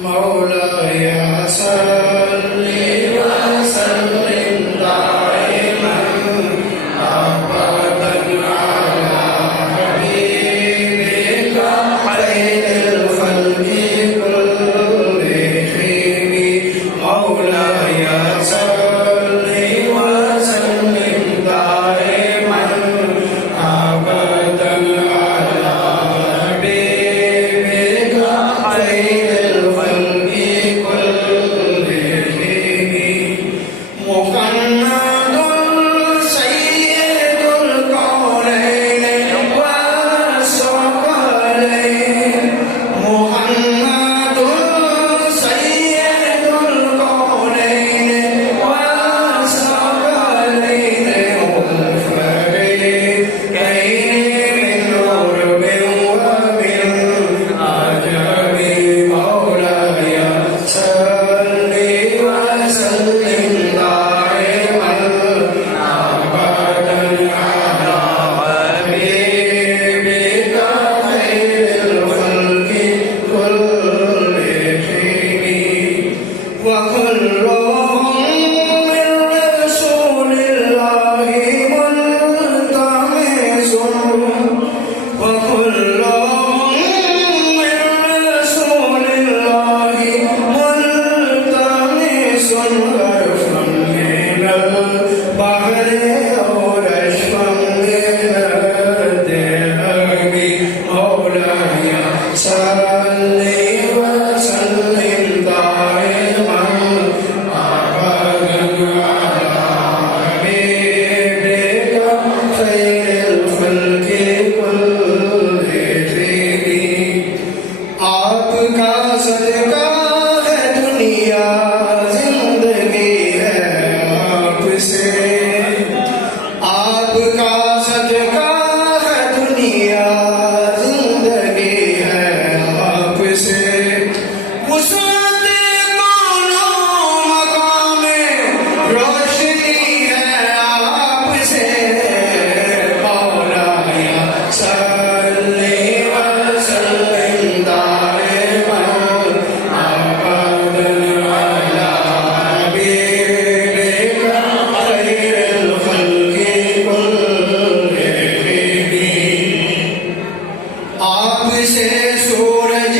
मौलाय सल्लि वसल्लिम दाइमन अबदन अला हबीबिका खैरिल खल्क़ि कुल्लिहिम मौलाय सल्लि वसल्लिम दाइमन अबदन अला हबीबिका खैरिल खल्क़ि कुल्लिहिम मुहम्मदुन सय्यिदुल कौनैन वस्सक़लैन मुहम्मदुन सय्यिदुल कौनैन वस्सक़लैन वल फरीक़ैन मिन उर्बिन व मिन अजमी मौलाय सल्लि वसल्लिम दाइमन अबदन अला हबीबिका खैरिल खल्क़ि कुल्लिहिम व कुल्लुहुम मिन रसूलिल्लाहि मुल्तमिसून व कुल्लुहुम मिन रसूलिल्लाहि मुल्तमिसून अरफन मिनल बहरि और अशफन मिनद दिहबि मौलाय सल्लि वसल्लिम दाइमन अबदन अला हबीबिका खैरिल खल्क़ि कुल्लिहिम आपका सदका है दुनिया जिंदगी है आपसे आपका सदका है दुनिया जिंदगी है आपसे वुसअत दोनों मकाम में रोशनी है आपसे मौलाय सल्लि वसल्लिम दाइमन अबदन अला हबीबिका खैरिल खल्क़ि कुल्लिहिम आपसे सूरज